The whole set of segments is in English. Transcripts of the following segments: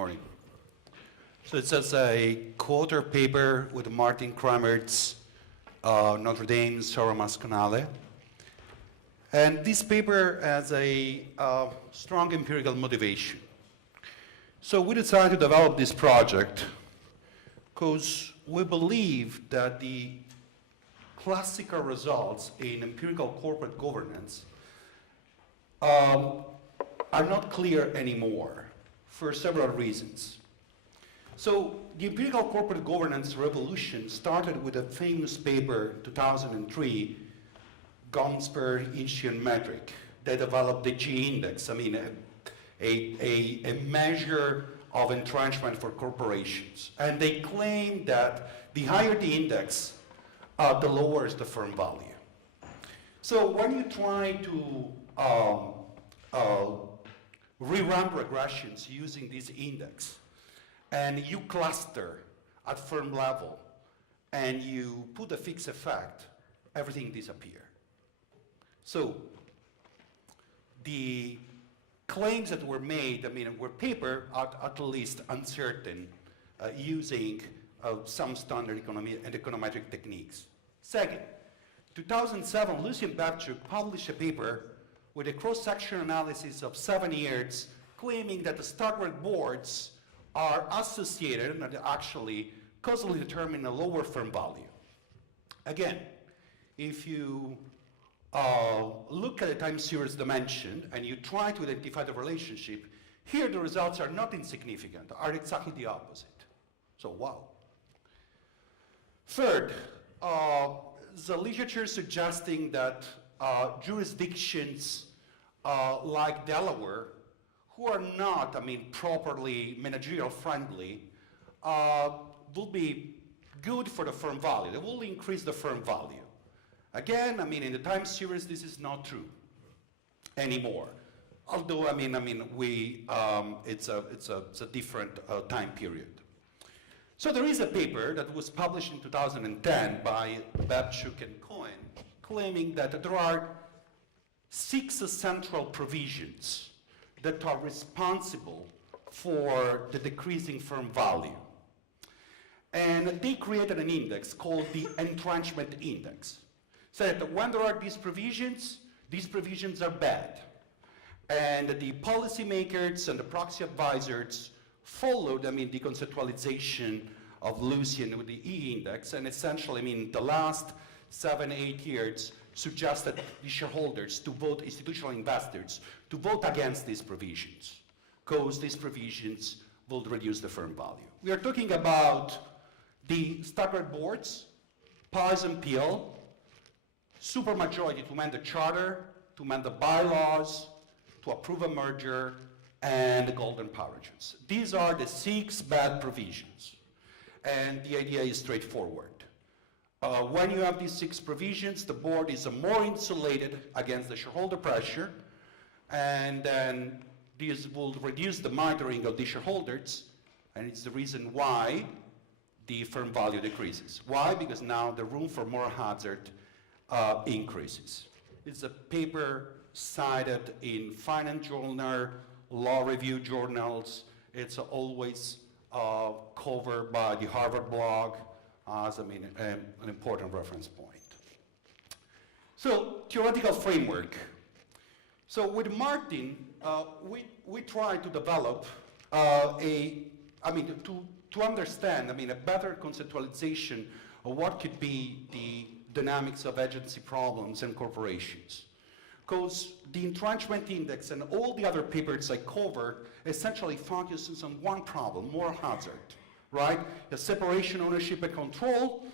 morning. So it's just a quarter paper with Martin Kramert's Notre Dame Sora Masconale. And this paper has a strong empirical motivation. So we decided to develop this project because we believe that the classical results in empirical corporate governance are not clear anymore for several reasons. So the empirical corporate governance revolution started with a famous paper, 2003, Gonsper, Inchi, and Metric, that developed the G index, a measure of entrenchment for corporations. And they claim that the higher the index, the lower is the firm value. So when you try to rerun regressions using this index, and you cluster at firm level, and you put a fixed effect, everything disappears. So the claims that were made, were paper at least uncertain, using some standard econometric techniques. Second, 2007, Lucian Babchuk published a paper with a cross-section analysis of 7 years, claiming that the staggered boards are associated and actually causally determine a lower firm value. Again, if you look at the time series dimension and you try to identify the relationship, here the results are not insignificant, are exactly the opposite. So, wow. Third, the literature suggesting that jurisdictions like Delaware, who are not, properly managerial friendly, will be good for the firm value. They will increase the firm value. Again, in the time series, this is not true anymore. Although, it's a different time period. So there is a paper that was published in 2010 by Babchuk and Cohen, claiming that there are 6 central provisions that are responsible for the decreasing firm value. And they created an index called the Entrenchment Index. So that when there are these provisions are bad. And the policymakers and the proxy advisors followed, the conceptualization of Lucian with the E index, and essentially, the last 7-8 years suggested the shareholders to vote, institutional investors, to vote against these provisions, because these provisions will reduce the firm value. We are talking about the staggered boards, Pies and Peel, supermajority to amend the charter, to amend the bylaws, to approve a merger, and the golden parages. These are the 6 bad provisions. And the idea is straightforward. When you have these 6 provisions, the board is more insulated against the shareholder pressure, and then this will reduce the monitoring of the shareholders, and it's the reason why the firm value decreases. Why? Because now the room for moral hazard increases. It's a paper cited in finance journal, law review journals. It's always covered by the Harvard blog as an important reference point. So theoretical framework. So with Martin, we try to develop to understand, a better conceptualization of what could be the dynamics of agency problems in corporations. Because the entrenchment index and all the other papers I covered essentially focuses on one problem, moral hazard, right? The separation, ownership, and control,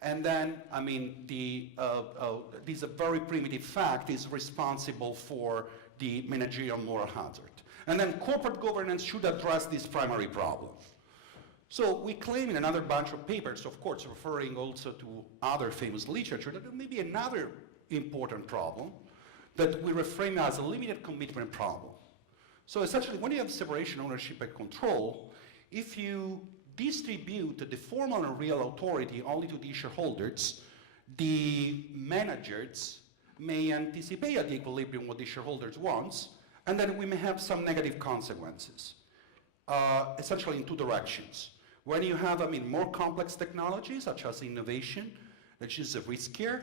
and then, this a very primitive fact is responsible for the managerial moral hazard. And then corporate governance should address this primary problem. So we claim in another bunch of papers, of course, referring also to other famous literature, that there may be another important problem that we reframe as a limited commitment problem. So essentially, when you have separation, ownership, and control, if you distribute the formal and real authority only to the shareholders, the managers may anticipate at the equilibrium what the shareholders want, and then we may have some negative consequences. essentially in two directions. When you have, more complex technologies, such as innovation, which is riskier,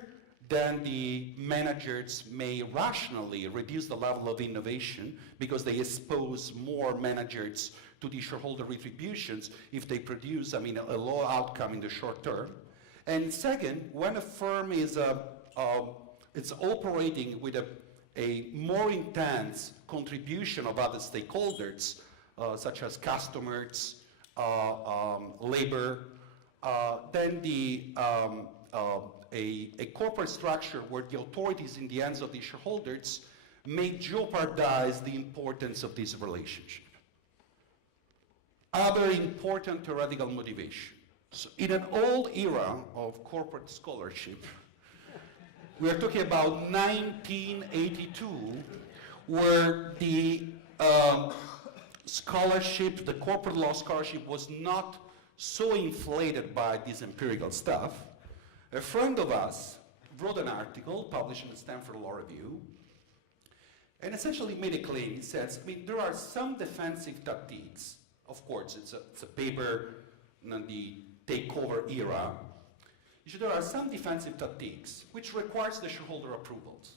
then the managers may rationally reduce the level of innovation because they expose more managers to the shareholder retributions if they produce, a low outcome in the short term. And second, when a firm is it's operating with a more intense contribution of other stakeholders, such as customers, labor, then a corporate structure where the authority is in the hands of the shareholders may jeopardize the importance of this relationship. Other important theoretical motivation. So in an old era of corporate scholarship, we are talking about 1982, where the scholarship, the corporate law scholarship, was not so inflated by this empirical stuff. A friend of us wrote an article published in the Stanford Law Review and essentially made a claim. He says, there are some defensive tactics. Of course, it's a paper in the takeover era. There are some defensive tactics which requires the shareholder approvals.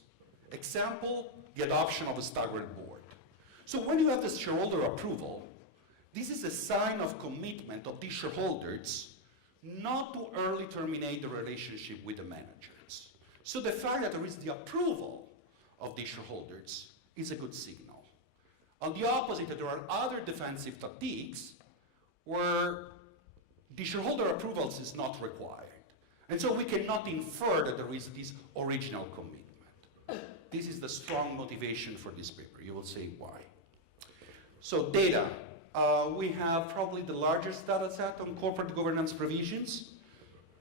Example, the adoption of a staggered board. So when you have this shareholder approval, this is a sign of commitment of the shareholders not to early terminate the relationship with the managers. So the fact that there is the approval of the shareholders is a good signal. On the opposite, there are other defensive tactics where the shareholder approvals is not required. And so we cannot infer that there is this original commitment. This is the strong motivation for this paper. You will say why. So data. We have probably the largest data set on corporate governance provisions,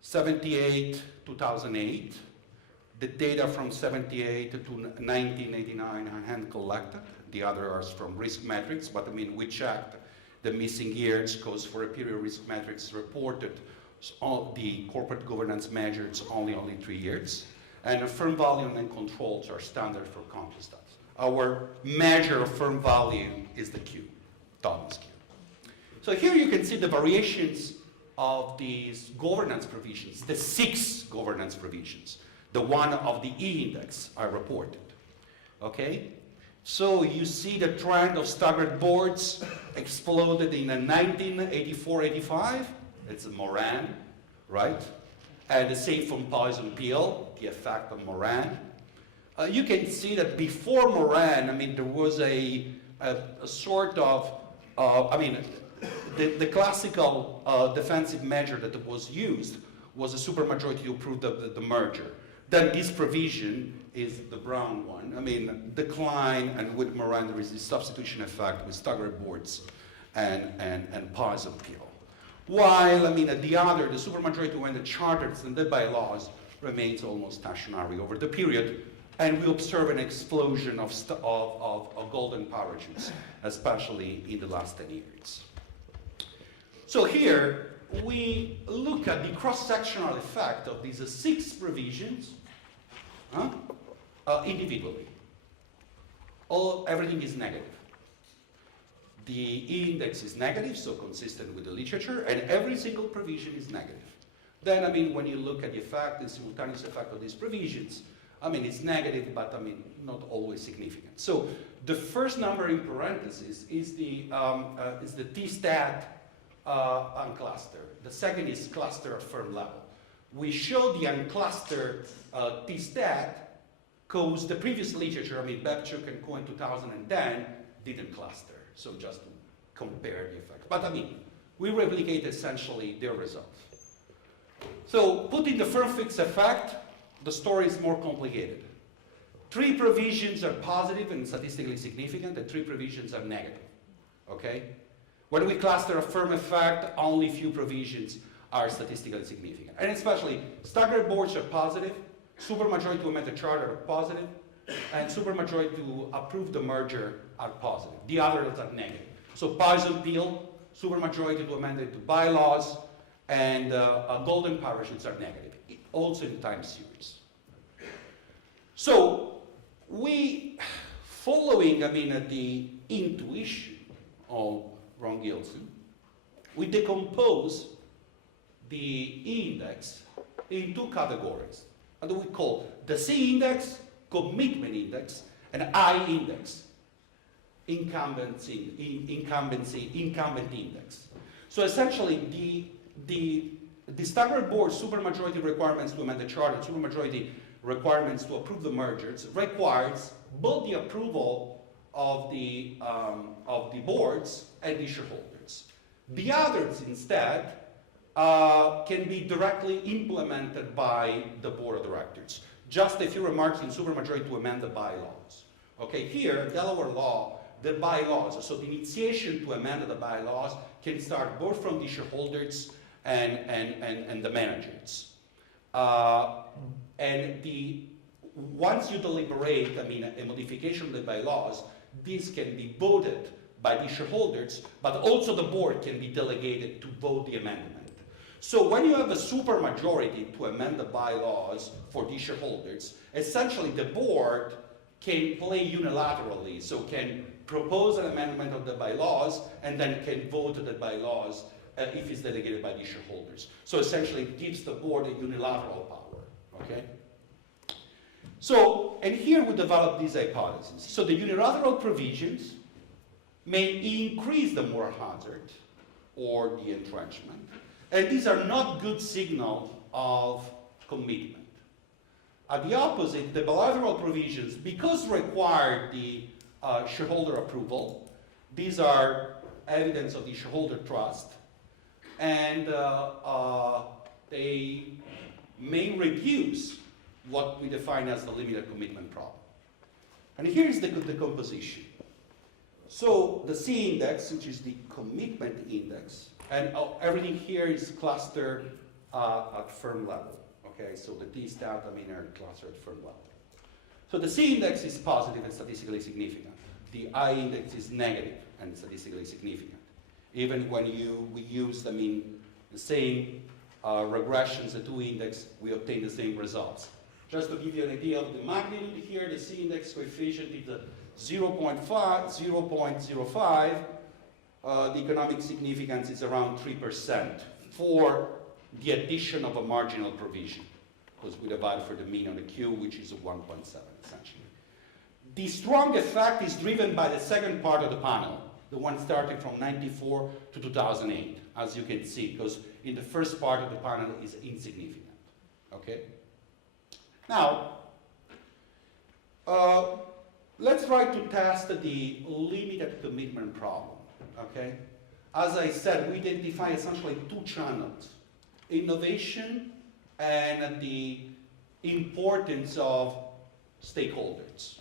78, 2008. The data from 78 to 1989 are hand collected. The other are from risk metrics, but we checked the missing years because for a period risk metrics reported all the corporate governance measures only 3 years. And firm value and controls are standard for complex stuff. Our measure of firm value is the Q, Thomas Q. So here you can see the variations of these governance provisions, the 6 governance provisions, the one of the E index I reported, okay? So you see the trend of staggered boards exploded in 1984-85, it's Moran, right? And the same from Poison Peel, the effect of Moran. You can see that before Moran, there was a sort of, the classical defensive measure that was used was a supermajority to approve the merger. Then this provision is the brown one. Decline, and with Moran there is this substitution effect with staggered boards and Poison Peel. While, the other, the supermajority when the charters and the bylaws remains almost stationary over the period, and we observe an explosion of golden parachutes, especially in the last 10 years. So here, we look at the cross-sectional effect of these 6 provisions individually. Everything is negative. The E index is negative, so consistent with the literature, and every single provision is negative. Then, when you look at the effect, the simultaneous effect of these provisions, it's negative, but not always significant. So the first number in parentheses is the T-stat uncluster. The second is cluster at firm level. We show the unclustered T-stat because the previous literature, Babchuk and Cohen 2010, didn't cluster. So just to compare the effect. But we replicate essentially their results. So putting the firm fixed effect, the story is more complicated. 3 provisions are positive and statistically significant, and 3 provisions are negative. Okay? When we cluster a firm effect, only few provisions are statistically significant. And especially, staggered boards are positive, supermajority to amend the charter are positive, and supermajority to approve the merger are positive. The others are negative. So Poison Peel, supermajority to amend the bylaws, and golden parachutes are negative, also in time series. So we, following the intuition of Gilson, we decompose the E index in two categories. What do we call the C index, commitment index, and I index, incumbent index. So essentially, the Standard Board supermajority requirements to amend the chart and supermajority requirements to approve the mergers requires both the approval of the boards and the shareholders. The others, instead, can be directly implemented by the board of directors. Just a few remarks in supermajority to amend the bylaws. Okay, here, Delaware law, the bylaws, so the initiation to amend the bylaws can start both from the shareholders and the managers. Once you deliberate, a modification of the bylaws, this can be voted by the shareholders, but also the board can be delegated to vote the amendment. So when you have a supermajority to amend the bylaws for the shareholders, essentially the board can play unilaterally, so can propose an amendment of the bylaws and then can vote the bylaws if it's delegated by the shareholders. So essentially it gives the board a unilateral power, okay? So, and here we develop these hypotheses. So the unilateral provisions may increase the moral hazard or the entrenchment, and these are not good signals of commitment. At the opposite, the bilateral provisions, because require the shareholder approval, these are evidence of the shareholder trust, and they may reduce what we define as the limited commitment problem. And here's the composition. So the C index, which is the commitment index, and everything here is clustered at firm level. Okay, so the T stat are clustered at firm level. So the C index is positive and statistically significant. The I index is negative and statistically significant. Even when we use the same regressions, the two index, we obtain the same results. Just to give you an idea of the magnitude here, the C index coefficient is 0.5, 0.05. The economic significance is around 3% for the addition of a marginal provision, because we divide for the mean on the Q, which is 1.7 essentially. The strong effect is driven by the second part of the panel, the one starting from 94 to 2008, as you can see, because in the first part of the panel is insignificant. Okay? Now, let's try to test the limited commitment problem. Okay? As I said, we identify essentially two channels: innovation and the importance of stakeholders.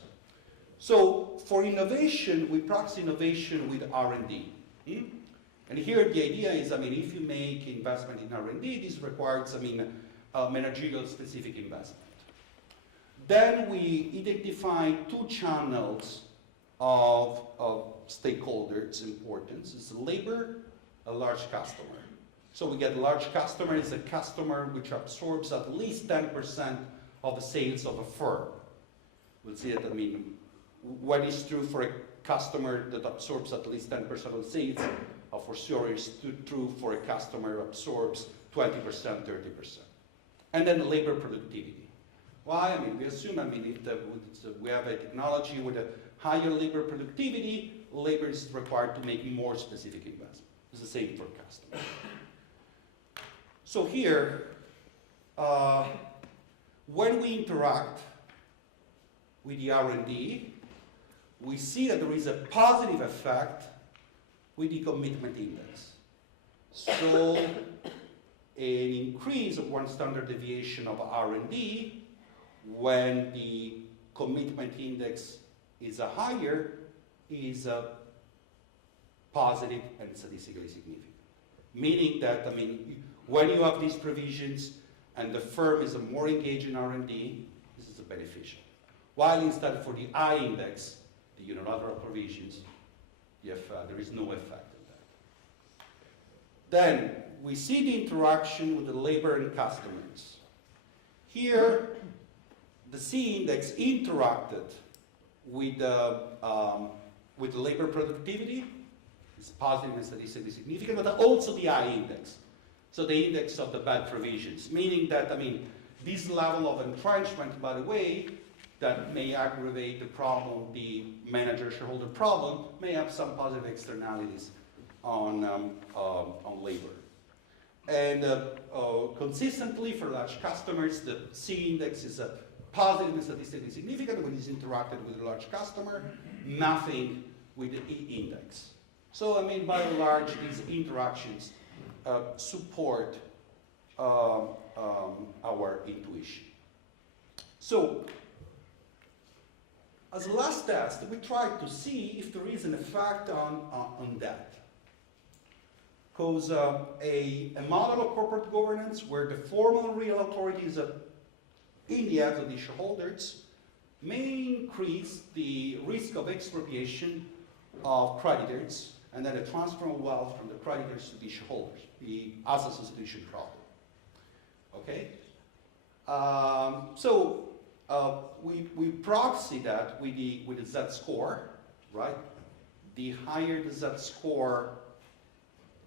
So for innovation, we proxy innovation with R&D. And here the idea is, if you make investment in R&D, this requires, managerial specific investment. Then we identify two channels of stakeholders' importance. It's labor, a large customer. So we get a large customer is a customer which absorbs at least 10% of the sales of a firm. We'll see that, what is true for a customer that absorbs at least 10% of the sales, for sure is true for a customer who absorbs 20%, 30%. And then labor productivity. Why? We assume, if we have a technology with a higher labor productivity, labor is required to make more specific investment. It's the same for customers. So here, when we interact with the R&D, we see that there is a positive effect with the commitment index. So an increase of one standard deviation of R&D when the commitment index is higher is positive and statistically significant. Meaning that, when you have these provisions and the firm is more engaged in R&D, this is beneficial. While instead for the I index, the unilateral provisions, there is no effect of that. Then we see the interaction with the labor and customers. Here, the C index interacted with labor productivity, is positive and statistically significant, but also the I index. So the index of the bad provisions, meaning that, I mean, this level of entrenchment, by the way, that may aggravate the problem, the manager-shareholder problem, may have some positive externalities on labor. And consistently for large customers, the C index is a positive and statistically significant when it's interacted with a large customer, nothing with the E index. So, I mean, by and large, these interactions support our intuition. So, as a last test, we tried to see if there is an effect on that. Because a model of corporate governance where the formal and real authorities in the hands of the shareholders may increase the risk of expropriation of creditors and then the transfer of wealth from the creditors to the shareholders, the asset substitution problem. Okay? So we proxy that with the Z-score, right? The higher the Z-score,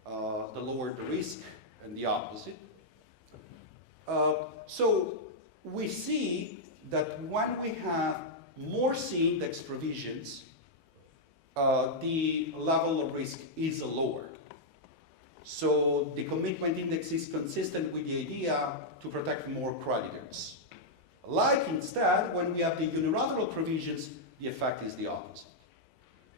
the lower the risk, and the opposite. So we see that when we have more C index provisions, the level of risk is lower. So the commitment index is consistent with the idea to protect more creditors. Like instead, when we have the unilateral provisions, the effect is the opposite.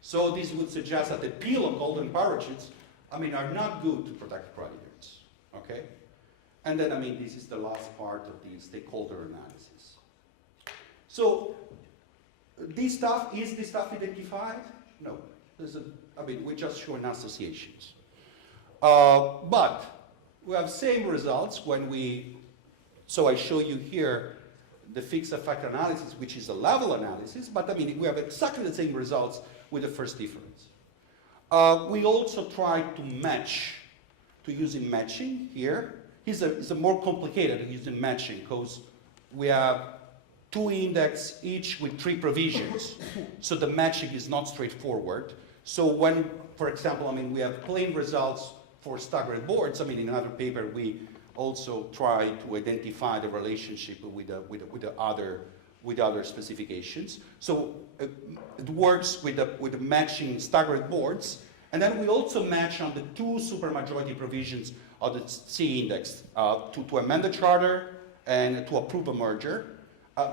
So this would suggest that the peel of golden parachutes, I mean, are not good to protect creditors, okay? And then, I mean, this is the last part of the stakeholder analysis. So, is this stuff identified? No. I mean, we're just showing associations. But we have same results when so I show you here the fixed effect analysis, which is a level analysis, but I mean, we have exactly the same results with the first difference. We also tried to match, using matching here. It's a more complicated using matching because we have 2 index each with 3 provisions. So the matching is not straightforward. So when, for example, I mean, we have plain results for staggered boards. I mean, in another paper, we also try to identify the relationship with the other specifications. So it works with the matching staggered boards. And then we also match on the 2 supermajority provisions of the C index to amend the charter and to approve a merger,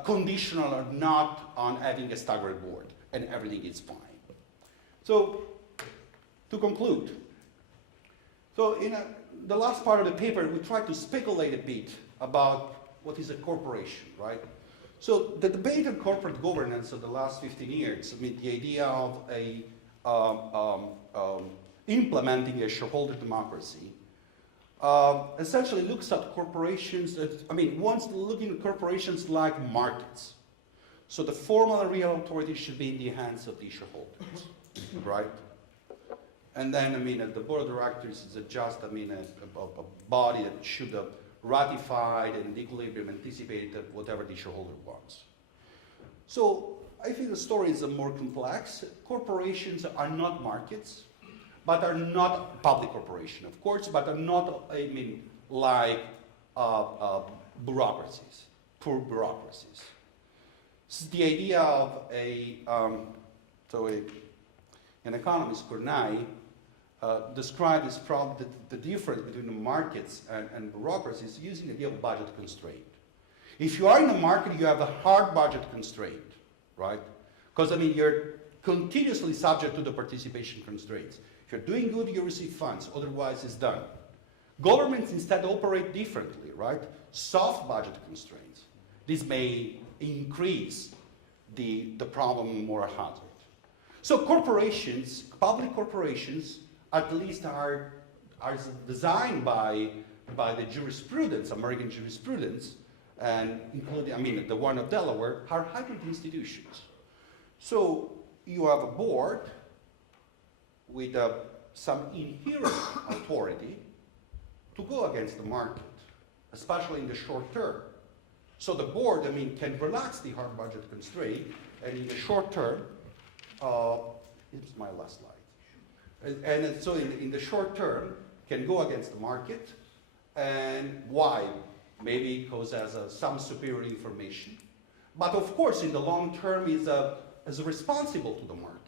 conditional or not on having a staggered board, and everything is fine. So, to conclude, so in the last part of the paper, we tried to speculate a bit about what is a corporation, right? So the debate on corporate governance of the last 15 years, I mean, the idea of implementing a shareholder democracy, essentially looks at corporations, wants to look at corporations like markets. So the formal and real authority should be in the hands of the shareholders, right? And then, the board of directors is just, a body that should have ratified and equilibrium anticipated whatever the shareholder wants. So I think the story is more complex. Corporations are not markets, but are not public corporation, of course, but are not, like bureaucracies, poor bureaucracies. This is the idea of an economist, Kornai, described this problem, the difference between the markets and bureaucracies using the idea of budget constraint. If you are in a market, you have a hard budget constraint, right? Because, you're continuously subject to the participation constraints. If you're doing good, you receive funds, otherwise it's done. Governments instead operate differently, right? Soft budget constraints. This may increase the problem moral hazard. So corporations, public corporations, at least are designed by the jurisprudence, American jurisprudence, and including, the one of Delaware, are hybrid institutions. So you have a board with some inherent authority to go against the market, especially in the short term. So the board, can relax the hard budget constraint, and in the short term, it's my last slide. And so in the short term, can go against the market. And why? Maybe because it has some superior information. But of course, in the long term, is responsible to the market.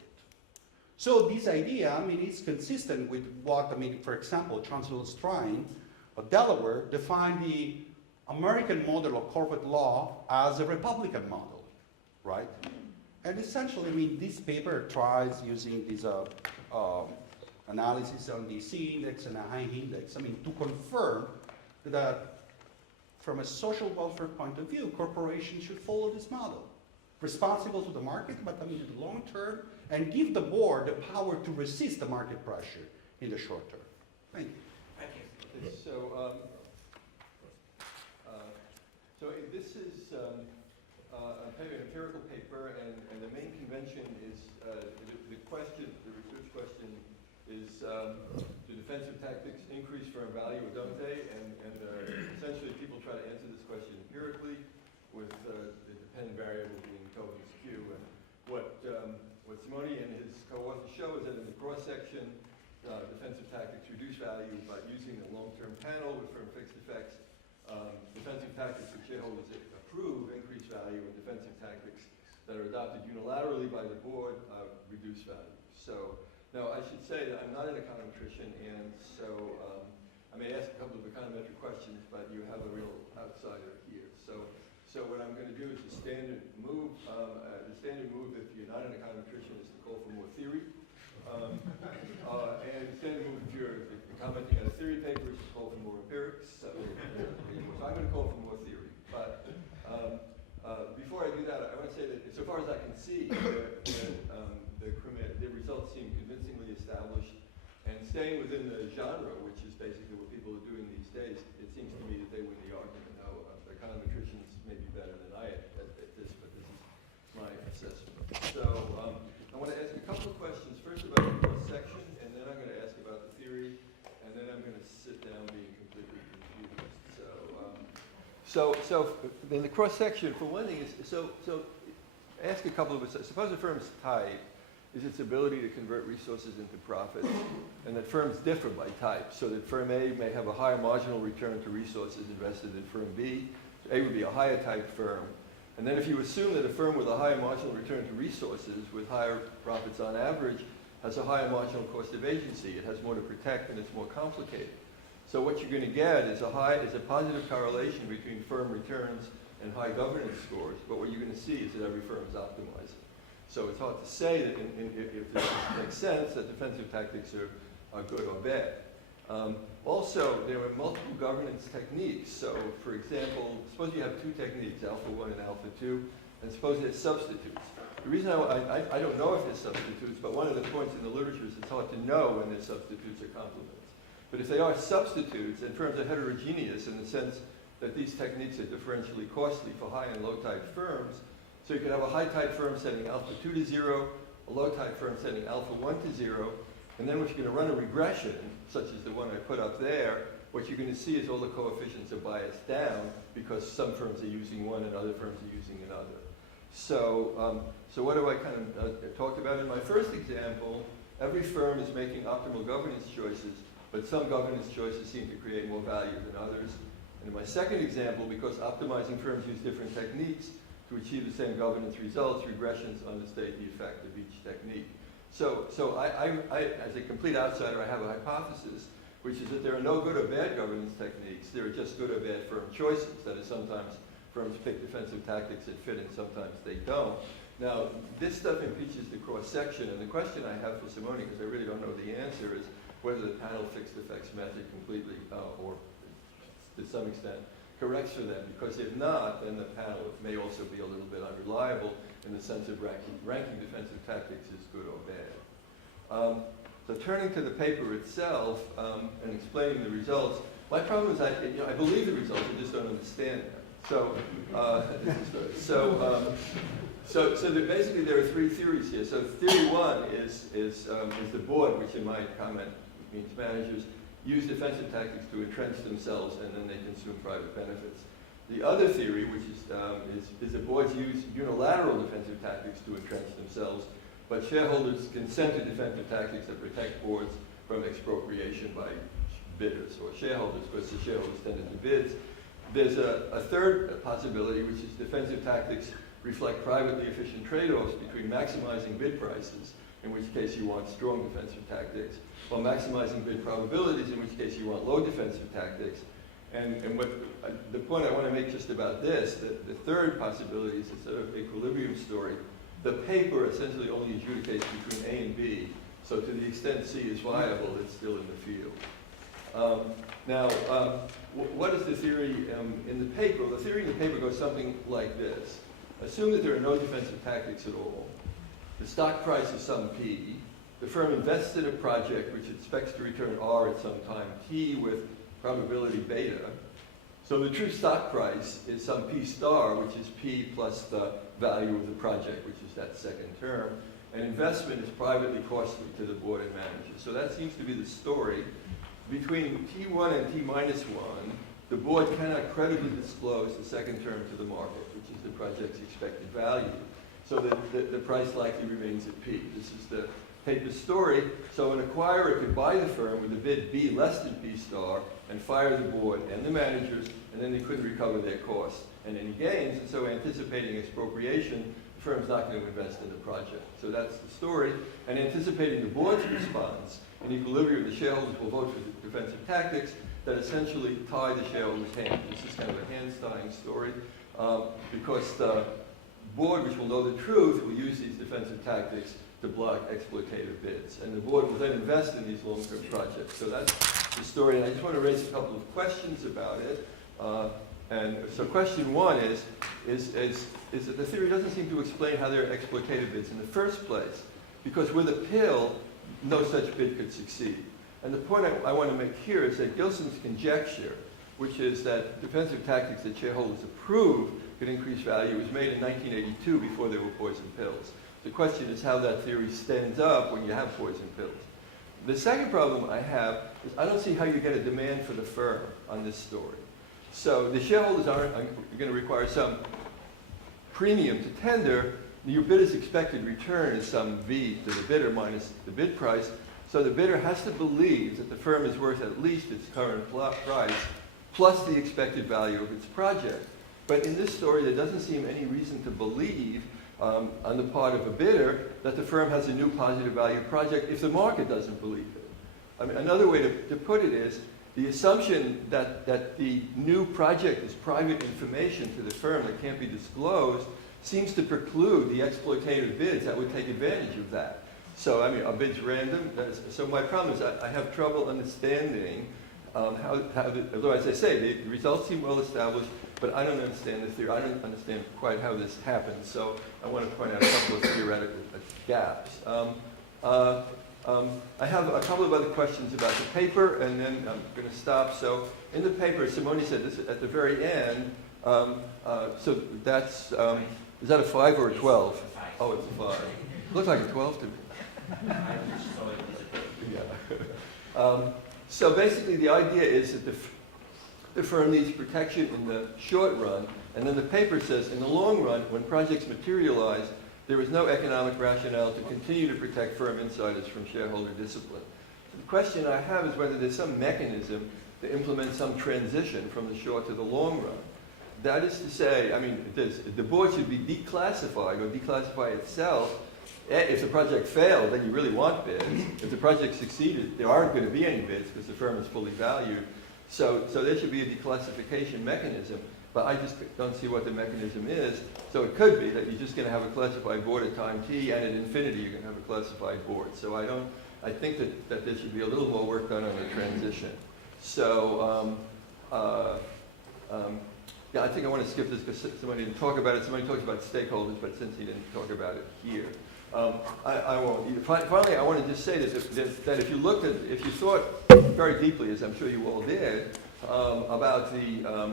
So this idea, I mean, is consistent with what, I mean, for example, Chancellor Strine of Delaware defined the American model of corporate law as a Republican model, right? And essentially, I mean, this paper tries using this analysis on the C index and a high index, I mean, to confirm that from a social welfare point of view, corporations should follow this model. Responsible to the market, but I mean, in the long term, and give the board the power to resist the market pressure in the short term. Thank you. Thank you. Okay, so this is an empirical paper, and the main convention is the question, the research question is, do defensive tactics increase firm value or don't they? And essentially people try to answer this question empirically with the dependent variable being Cohen's Q. And what Simone and his co-authors show is that in the cross-section, defensive tactics reduce value by using the long-term panel with firm fixed effects. Defensive tactics that shareholders approve increase value, and defensive tactics that are adopted unilaterally by the board reduce value. So now I should say that I'm not an econometrician, and so I may ask a couple of econometric questions, but you have a real outsider here. So what I'm going to do is the standard move. The standard move, if you're not an econometrician, is to call for more theory. And the standard move, if you're commenting on a theory paper, is to call for more empirics. So I'm going to call for more theory. But before I do that, I want to say that so far as I can see, the results seem convincingly established. And staying within the genre, which is basically what people are doing these days, it seems to me that they win the argument. Now, econometricians may be better than I at this, but this is my assessment. So I want to ask a couple of questions. First about the cross-section, and then I'm going to ask about the theory, and then I'm going to sit down being completely confused. So in the cross-section, for one thing, is so ask a couple of us. Suppose a firm's type is its ability to convert resources into profit, and that firms differ by type, so that firm A may have a higher marginal return to resources invested in firm B. So A would be a higher type firm. And then if you assume that a firm with a higher marginal return to resources with higher profits on average has a higher marginal cost of agency, it has more to protect and it's more complicated. So what you're going to get is a positive correlation between firm returns and high governance scores, but what you're going to see is that every firm is optimizing. So it's hard to say that if this makes sense, that defensive tactics are good or bad. Also, there are multiple governance techniques. So, for example, suppose you have two techniques, alpha 1 and alpha 2, and suppose there's substitutes. The reason I don't know if there's substitutes, but one of the points in the literature is it's hard to know when there's substitutes or complements. But if they are substitutes, and firms are heterogeneous in the sense that these techniques are differentially costly for high and low type firms, so you could have a high type firm setting alpha 2 to 0, a low type firm setting alpha 1 to 0, and then if you're going to run a regression, such as the one I put up there, what you're going to see is all the coefficients are biased down because some firms are using one and other firms are using another. So, so what do I kind of talk about? In my first example, every firm is making optimal governance choices, but some governance choices seem to create more value than others. And in my second example, because optimizing firms use different techniques to achieve the same governance results, regressions understate the effect of each technique. So I, as a complete outsider, I have a hypothesis, which is that there are no good or bad governance techniques. There are just good or bad firm choices. That is, sometimes firms pick defensive tactics that fit and sometimes they don't. Now, this stuff impeaches the cross-section, and the question I have for Simone, because I really don't know the answer, is whether the panel fixed effects method completely, or to some extent, corrects for them. Because if not, then the panel may also be a little bit unreliable in the sense of ranking defensive tactics as good or bad. So turning to the paper itself and explaining the results, my problem is I believe the results, I just don't understand them. So basically there are three theories here. So theory one is the board, which in my comment means managers, use defensive tactics to entrench themselves and then they consume private benefits. The other theory, which is the boards use unilateral defensive tactics to entrench themselves, but shareholders consent to defensive tactics that protect boards from expropriation by bidders or shareholders, because the shareholders tend to do bids. There's a third possibility, which is defensive tactics reflect privately efficient trade-offs between maximizing bid prices, in which case you want strong defensive tactics, while maximizing bid probabilities, in which case you want low defensive tactics. And what the point I want to make just about this, that the third possibility is a sort of equilibrium story. The paper essentially only adjudicates between A and B, so to the extent C is viable, it's still in the field. What is the theory in the paper? Well, the theory in the paper goes something like this. Assume that there are no defensive tactics at all. The stock price is some P. The firm invests in a project which it expects to return R at some time T with probability beta. So the true stock price is some P star, which is P plus the value of the project, which is that second term. And investment is privately costly to the board and managers. So that seems to be the story. Between T1 and T minus 1, the board cannot credibly disclose the second term to the market, which is the project's expected value. So that the price likely remains at P. This is the paper story. So an acquirer could buy the firm with a bid B less than P star and fire the board and the managers, and then they couldn't recover their costs and any gains. And so anticipating expropriation, the firm's not going to invest in the project. So that's the story. And anticipating the board's response, in equilibrium, the shareholders will vote for the defensive tactics that essentially tie the shareholders' hands. This is kind of a hands-tying story because the board, which will know the truth, will use these defensive tactics to block exploitative bids. And the board will then invest in these long-term projects. So that's the story. And I just want to raise a couple of questions about it. And so question one is that the theory doesn't seem to explain how there are exploitative bids in the first place. Because with a pill, no such bid could succeed. And the point I want to make here is that Gilson's conjecture, which is that defensive tactics that shareholders approve could increase value, was made in 1982 before there were poison pills. The question is how that theory stands up when you have poison pills. The second problem I have is I don't see how you get a demand for the firm on this story. So the shareholders are going to require some premium to tender. Your bidder's expected return is some V to the bidder minus the bid price. So the bidder has to believe that the firm is worth at least its current price plus the expected value of its project. But in this story, there doesn't seem any reason to believe on the part of a bidder that the firm has a new positive value project if the market doesn't believe it. I mean, another way to put it is the assumption that the new project is private information to the firm that can't be disclosed seems to preclude the exploitative bids that would take advantage of that. So, I mean, are bids random? So my problem is I have trouble understanding although as I say, the results seem well established, but I don't understand the theory. I don't understand quite how this happens. So I want to point out a couple of theoretical gaps. I have a couple of other questions about the paper, and then I'm going to stop. So in the paper, Simone said this at the very end. So that's, is that a 5 or a 12? Oh, it's a 5. It looks like a 12 to me. Yeah. So basically the idea is that the firm needs protection in the short run, and then the paper says in the long run, when projects materialize, there is no economic rationale to continue to protect firm insiders from shareholder discipline. The question I have is whether there's some mechanism to implement some transition from the short to the long run. That is to say, I mean, the board should be declassified or declassify itself. If the project failed, then you really want bids. If the project succeeded, there aren't going to be any bids because the firm is fully valued. So there should be a declassification mechanism, but I just don't see what the mechanism is. So it could be that you're just going to have a classified board at time T, and at infinity you're going to have a classified board. So I think that there should be a little more work done on the transition. So yeah, I think I want to skip this because somebody didn't talk about it. Somebody talks about stakeholders, but since he didn't talk about it here. I won't. Finally, I want to just say that if you thought very deeply, as I'm sure you all did, about the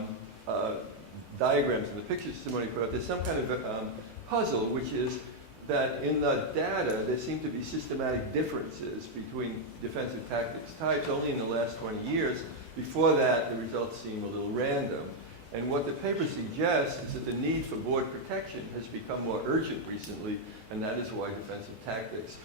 diagrams and the pictures somebody put up, there's some kind of puzzle, which is that in the data, there seem to be systematic differences between defensive tactics types only in the last 20 years. Before that, the results seem a little random. And what the paper suggests is that the need for board protection has become more urgent recently, and that is why defensive tactics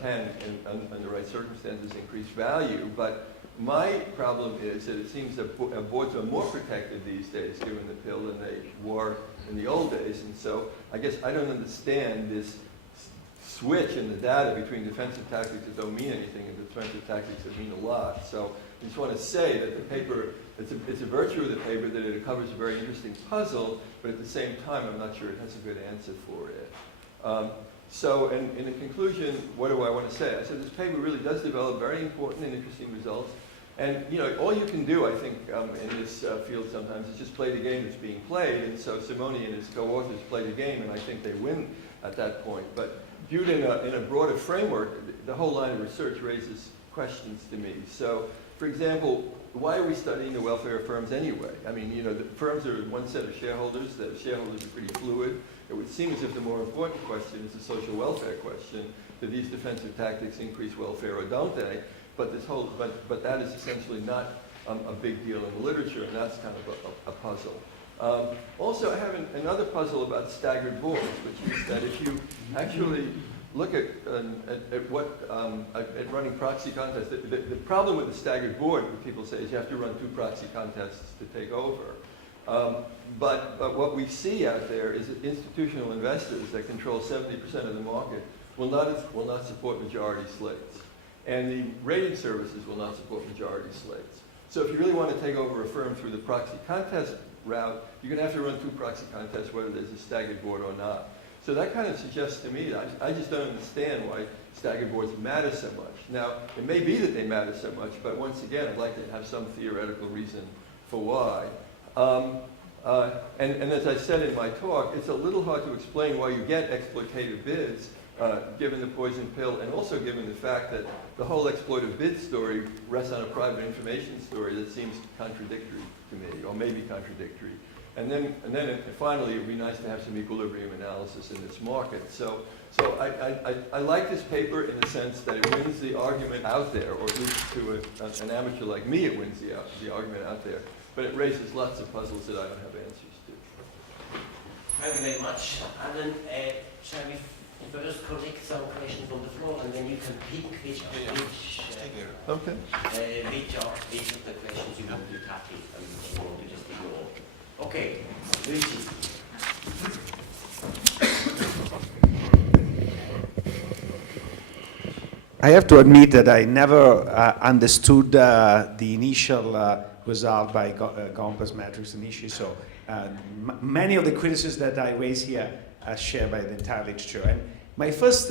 can, under the right circumstances, increase value. But my problem is that it seems that boards are more protected these days, given the pill, than they were in the old days. And so I guess I don't understand this switch in the data between defensive tactics that don't mean anything and defensive tactics that mean a lot. So I just want to say that the paper, it's a virtue of the paper that it covers a very interesting puzzle, but at the same time, I'm not sure it has a good answer for it. So in the conclusion, what do I want to say? I said this paper really does develop very important and interesting results. And all you can do, I think, in this field sometimes is just play the game that's being played. And so Simone and his co-authors play the game, and I think they win at that point. But viewed in a broader framework, the whole line of research raises questions to me. So, for example, why are we studying the welfare of firms anyway? I mean, the firms are one set of shareholders. The shareholders are pretty fluid. It would seem as if the more important question is the social welfare question. Do these defensive tactics increase welfare or don't they? But that is essentially not a big deal in the literature, and that's kind of a puzzle. Also, I have another puzzle about staggered boards, which is that if you actually look at running proxy contests, the problem with the staggered board, what people say, is you have to run 2 proxy contests to take over. But what we see out there is that institutional investors that control 70% of the market will not support majority slates. And the rating services will not support majority slates. So if you really want to take over a firm through the proxy contest route, you're going to have to run 2 proxy contests, whether there's a staggered board or not. So that kind of suggests to me, I just don't understand why staggered boards matter so much. Now, it may be that they matter so much, but once again, I'd like to have some theoretical reason for why. And as I said in my talk, it's a little hard to explain why you get exploitative bids, given the poison pill, and also given the fact that the whole exploitative bid story rests on a private information story that seems contradictory to me, or maybe contradictory. And then finally, it would be nice to have some equilibrium analysis in this market. So I like this paper in the sense that it wins the argument out there, or at least to an amateur like me, it wins the argument out there. But it raises lots of puzzles that I don't have answers to. Thank you very much. And then, shall we first collect some questions from the floor, and then you can pick which of the questions you want to tackle and which you want to just ignore. Okay, Luigi. I have to admit that I never understood the initial result by Gomper's matrix initially, so many of the criticisms that I raise here are shared by the entire literature. And my first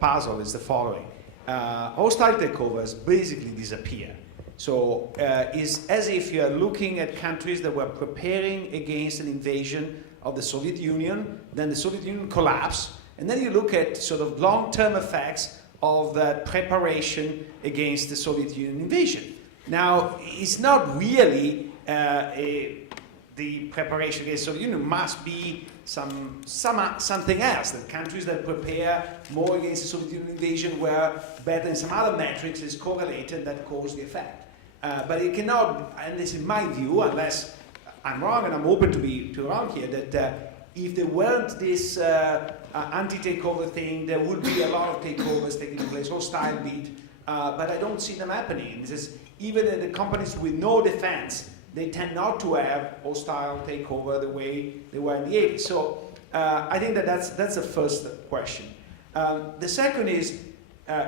puzzle is the following. Hostile takeovers basically disappear. So it's as if you are looking at countries that were preparing against an invasion of the Soviet Union, then the Soviet Union collapsed, and then you look at sort of long-term effects of that preparation against the Soviet Union invasion. Now, it's not really the preparation against the Soviet Union must be something else. The countries that prepare more against the Soviet Union invasion were better in some other metrics is correlated that cause the effect. But it cannot, and this is my view, unless I'm wrong, and I'm open to be wrong here, that if there weren't this anti-takeover thing, there would be a lot of takeovers taking place, hostile bid, but I don't see them happening. This is, even in the companies with no defense, they tend not to have hostile takeover the way they were in the 80s. So I think that's the first question. The second is,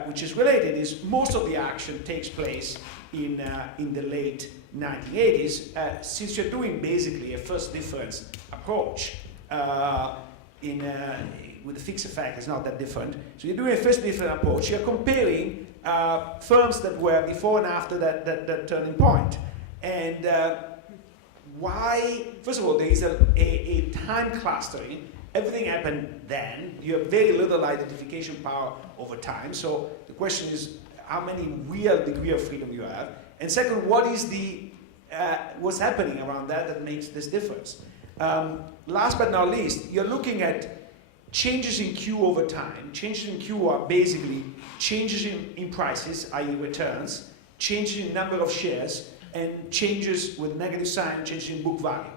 which is related, is most of the action takes place in the late 1980s, since you're doing basically a first difference approach. With the fixed effect, it's not that different. So you're doing a first different approach. You're comparing firms that were before and after that turning point. And why, first of all, there is a time clustering. Everything happened then. You have very little identification power over time. So the question is, how many real degree of freedom you have? And second, what is what's happening around that makes this difference? Last but not least, you're looking at changes in Q over time. Changes in Q are basically changes in prices, i.e. returns, changes in number of shares, and changes with negative sign, changes in book value.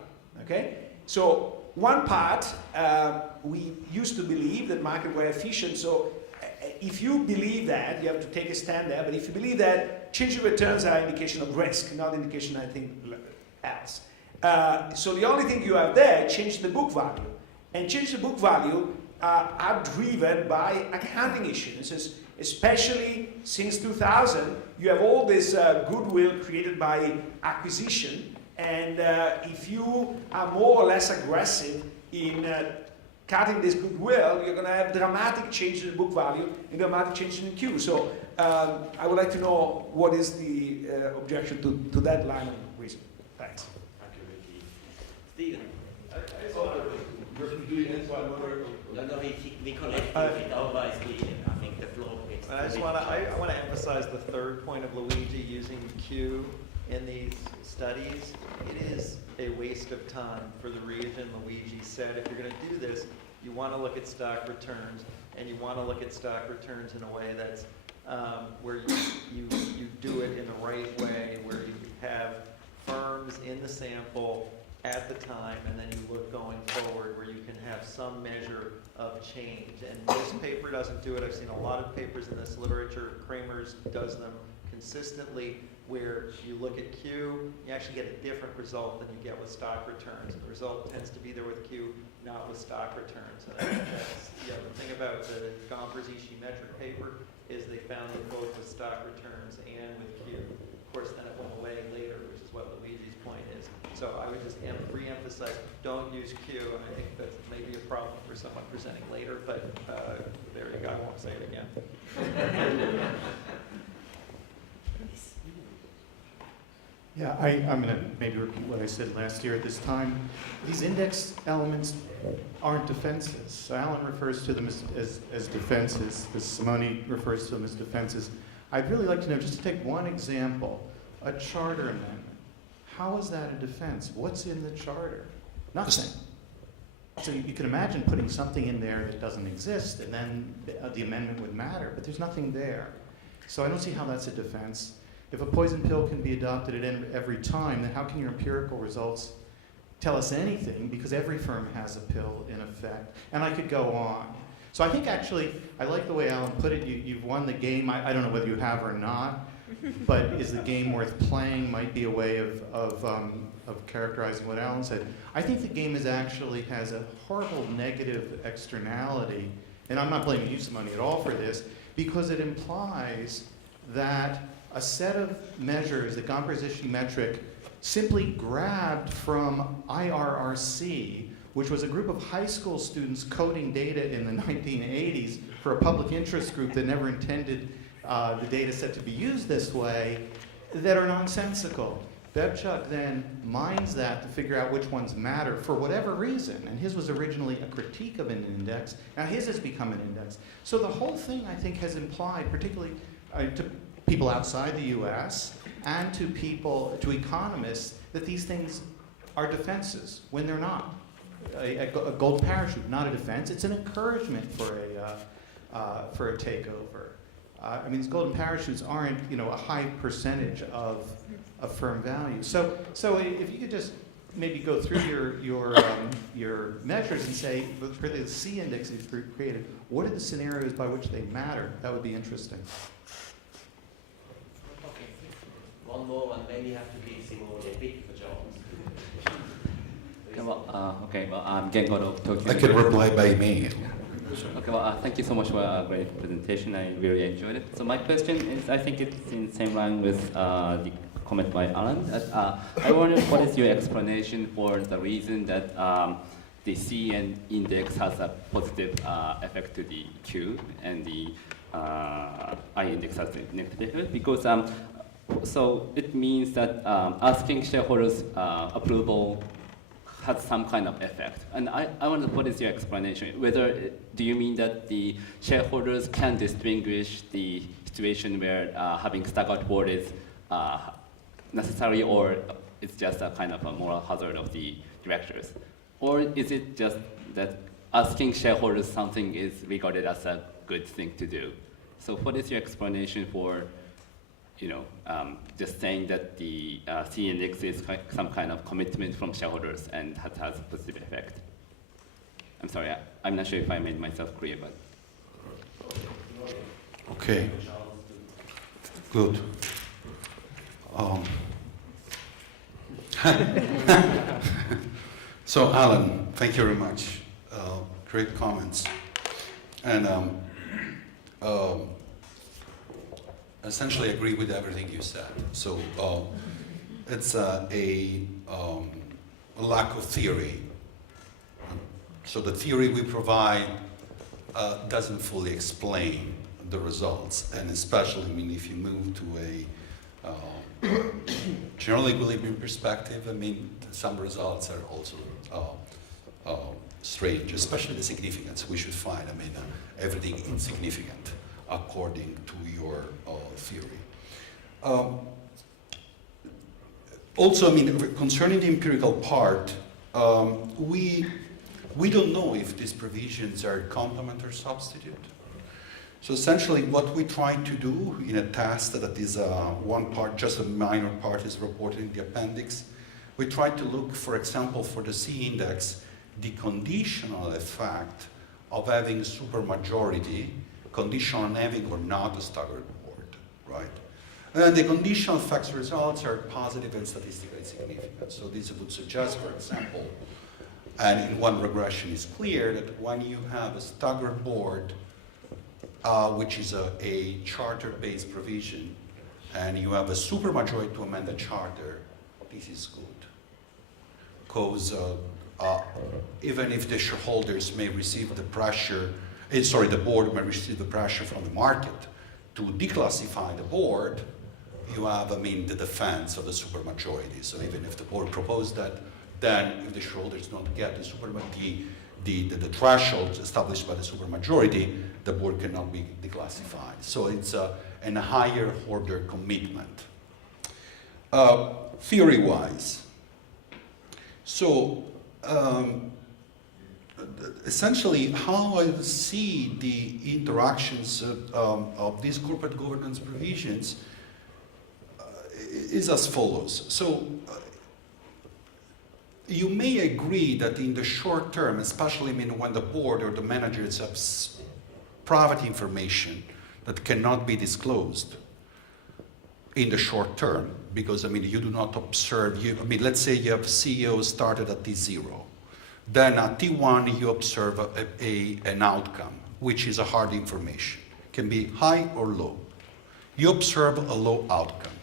Okay? So one part, we used to believe that markets were efficient. So if you believe that, you have to take a stand there. But if you believe that change in returns are indication of risk, not indication of anything else. So the only thing you have there, change the book value. And change the book value are driven by accounting issues. Especially since 2000, you have all this goodwill created by acquisition. And if you are more or less aggressive in cutting this goodwill, you're going to have dramatic change in the book value and dramatic change in the Q. So I would like to know what is the objection to that line of reasoning. Thanks. Stephen? No, we collect it, otherwise I think the floor gets... And I want to emphasize the third point of Luigi using Q in these studies. It is a waste of time for the reason Luigi said. If you're going to do this, you want to look at stock returns, and you want to look at stock returns in a way that's where you do it in the right way, where you have firms in the sample at the time, and then you look going forward where you can have some measure of change. And this paper doesn't do it. I've seen a lot of papers in this literature. Kramer's does them consistently, where you look at Q, you actually get a different result than you get with stock returns. The result tends to be there with Q, not with stock returns. And I think that's, the thing about the Gomper's ECGI metric paper is they found it both with stock returns and with Q. Of course, then it went away later, which is what Luigi's point is. So I would just re-emphasize, don't use Q, and I think that's maybe a problem for someone presenting later, but there you go, I won't say it again. Yeah, I'm going to maybe repeat what I said last year at this time. These index elements aren't defenses. Alan refers to them as defenses. As Simone refers to them as defenses. I'd really like to know, just to take one example, a charter amendment. How is that a defense? What's in the charter? Nothing. So you can imagine putting something in there that doesn't exist, and then the amendment would matter, but there's nothing there. So I don't see how that's a defense. If a poison pill can be adopted at every time, then how can your empirical results tell us anything? Because every firm has a pill in effect. And I could go on. So I think actually, I like the way Alan put it. You've won the game. I don't know whether you have or not, but is the game worth playing might be a way of characterizing what Alan said. I think the game has a horrible negative externality, and I'm not blaming you, Simone, at all for this, because it implies that a set of measures, the Gomper's ECGI metric, simply grabbed from IRRC, which was a group of high school students coding data in the 1980s for a public interest group that never intended the data set to be used this way, that are nonsensical. Bebchuk then mines that to figure out which ones matter for whatever reason, and his was originally a critique of an index. Now his has become an index. So the whole thing, I think, has implied, particularly to people outside the US and to economists, that these things are defenses when they're not. A gold parachute, not a defense. It's an encouragement for a takeover. I mean, these golden parachutes aren't, a high percentage of firm value. So if you could just maybe go through your measures and say, particularly the C index you've created, what are the scenarios by which they matter? That would be interesting. One more, and then you have to be Simone a bit for John. I'm Gengo of Tokyo. I can reply by me. Okay, thank you so much for a great presentation. I really enjoyed it. So my question is, I think it's in the same line with the comment by Alan. I wonder what is your explanation for the reason that the CN index has a positive effect to the Q and the I index has a negative effect? Because so it means that asking shareholders' approval has some kind of effect. And I wonder what is your explanation? Do you mean that the shareholders can distinguish the situation where having staggered board is necessary, or it's just a kind of a moral hazard of the directors? Or is it just that asking shareholders something is regarded as a good thing to do? So what is your explanation for just saying that the C index is some kind of commitment from shareholders and has a positive effect. I'm sorry, I'm not sure if I made myself clear, but. Okay. Good. So, Alan, thank you very much. Great comments. And essentially agree with everything you said. So, it's a lack of theory. So the theory we provide doesn't fully explain the results, and especially, if you move to a general equilibrium perspective, some results are also strange, especially the significance. We should find, everything insignificant according to your theory. Also, concerning the empirical part, we don't know if these provisions are complement or substitute. So essentially what we try to do in a test that is one part, just a minor part is reported in the appendix, we try to look, for example, for the C index, the conditional effect of having supermajority, conditional on having or not a staggered board, right? And the conditional effects results are positive and statistically significant. So this would suggest, for example, and in one regression is clear that when you have a staggered board, which is a charter-based provision, and you have a supermajority to amend the charter, this is good. Because even if the shareholders may receive the pressure, the board may receive the pressure from the market to declassify the board, you have, the defense of the supermajority. So even if the board proposed that, then if the shareholders don't get the threshold established by the supermajority, the board cannot be declassified. So it's a higher order commitment. Theory-wise, so essentially how I see the interactions of these corporate governance provisions is as follows. So you may agree that in the short term, especially when the board or the managers have private information that cannot be disclosed in the short term, because you do not observe, let's say you have CEO started at T0, then at T1 you observe an outcome, which is a hard information, can be high or low. You observe a low outcome.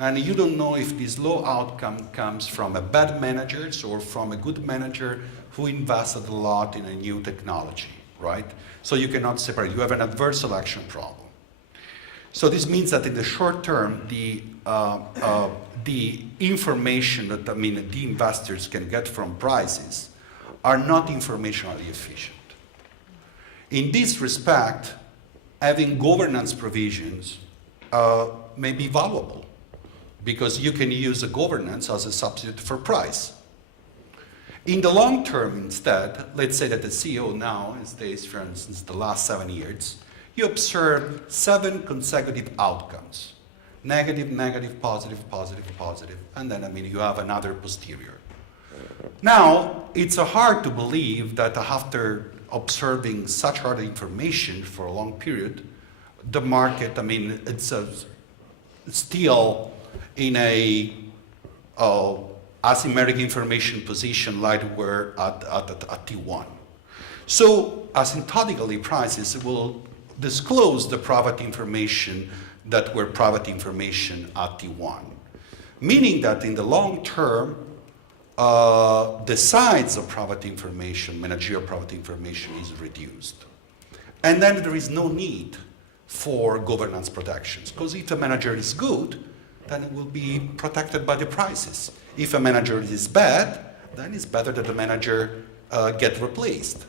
And you don't know if this low outcome comes from a bad manager or from a good manager who invested a lot in a new technology, right? So you cannot separate. You have an adverse selection problem. So this means that in the short term, the information that the investors can get from prices are not informationally efficient. In this respect, having governance provisions may be valuable, because you can use a governance as a substitute for price. In the long term, instead, let's say that the CEO now stays, for instance, the last 7 years, you observe 7 consecutive outcomes. Negative, negative, positive, positive, positive, and then you have another posterior. Now, it's hard to believe that after observing such hard information for a long period, the market, it's still in a asymmetric information position like we're at T1. So asymptotically, prices will disclose the private information that were private information at T1. Meaning that in the long term, the size of private information, managerial private information, is reduced. And then there is no need for governance protections, because if a manager is good, then it will be protected by the prices. If a manager is bad, then it's better that the manager get replaced.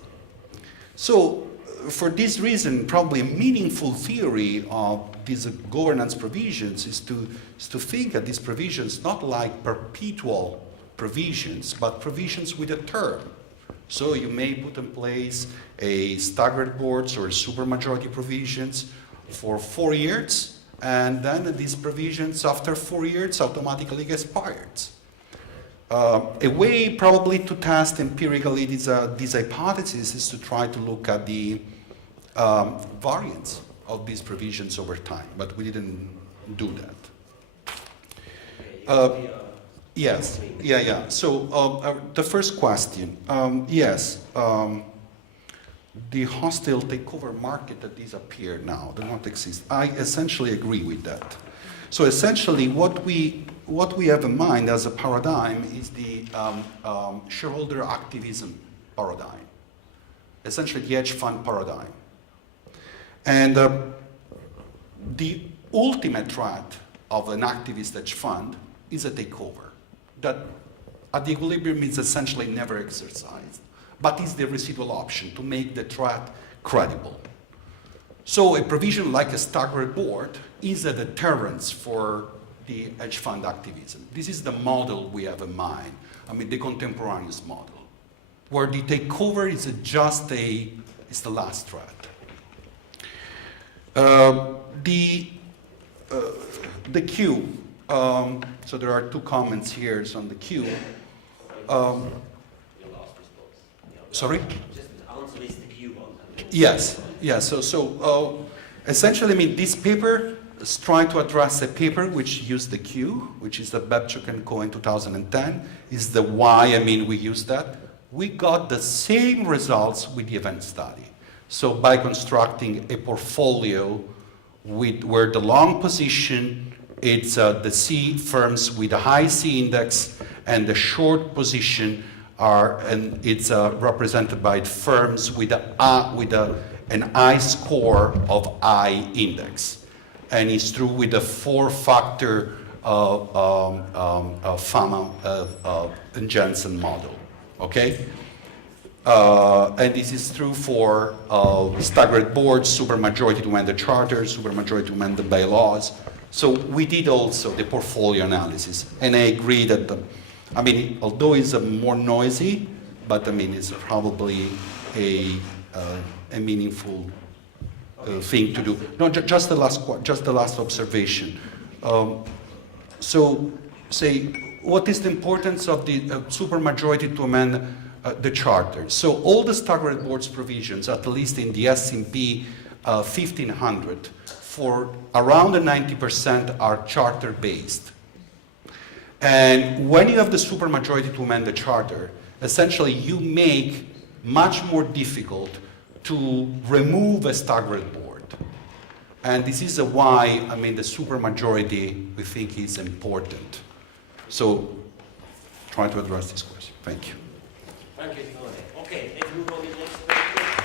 So for this reason, probably a meaningful theory of these governance provisions is to think that these provisions not like perpetual provisions, but provisions with a term. So you may put in place a staggered boards or supermajority provisions for 4 years, And then these provisions, after 4 years, automatically expired. A way probably to test empirically this hypothesis is to try to look at the variance of these provisions over time, but we didn't do that. Yes, yeah. So the first question, yes, the hostile takeover market that disappeared now, does not exist. I essentially agree with that. So essentially what we have in mind as a paradigm is the shareholder activism paradigm, essentially the hedge fund paradigm. And the ultimate threat of an activist hedge fund is a takeover that at the equilibrium is essentially never exercised, but is the residual option to make the threat credible. So a provision like a staggered board is a deterrence for the hedge fund activism. This is the model we have in mind. I mean, the contemporaneous model, where the takeover is just is the last threat. The Q. So there are two comments here on the Q. Sorry? Just answer this, the Q one. Yes. So essentially, I mean, this paper is trying to address a paper which used the Q, which is the Babchuk and Co. in 2010, is the why, I mean, we use that. We got the same results with the event study. So by constructing a portfolio where the long position, it's the C firms with a high C index, and the short position it's represented by firms with an I score of I index. And it's true with the 4-factor Fama and Jensen model, okay? And this is true for staggered boards, supermajority to amend the charter, supermajority to amend the bylaws. So we did also the portfolio analysis, and I agree that, I mean, although it's more noisy, but I mean, it's probably a meaningful thing to do. No, just the last observation. So, say, what is the importance of the supermajority to amend the charter? So all the staggered boards provisions, at least in the S&P 1500, for around 90% are charter-based. And when you have the supermajority to amend the charter, essentially you make much more difficult to remove a staggered board. And this is why, I mean, the supermajority we think is important. So try to address this question. Thank you. Thank you, Simone. Okay, let's move on to the next question.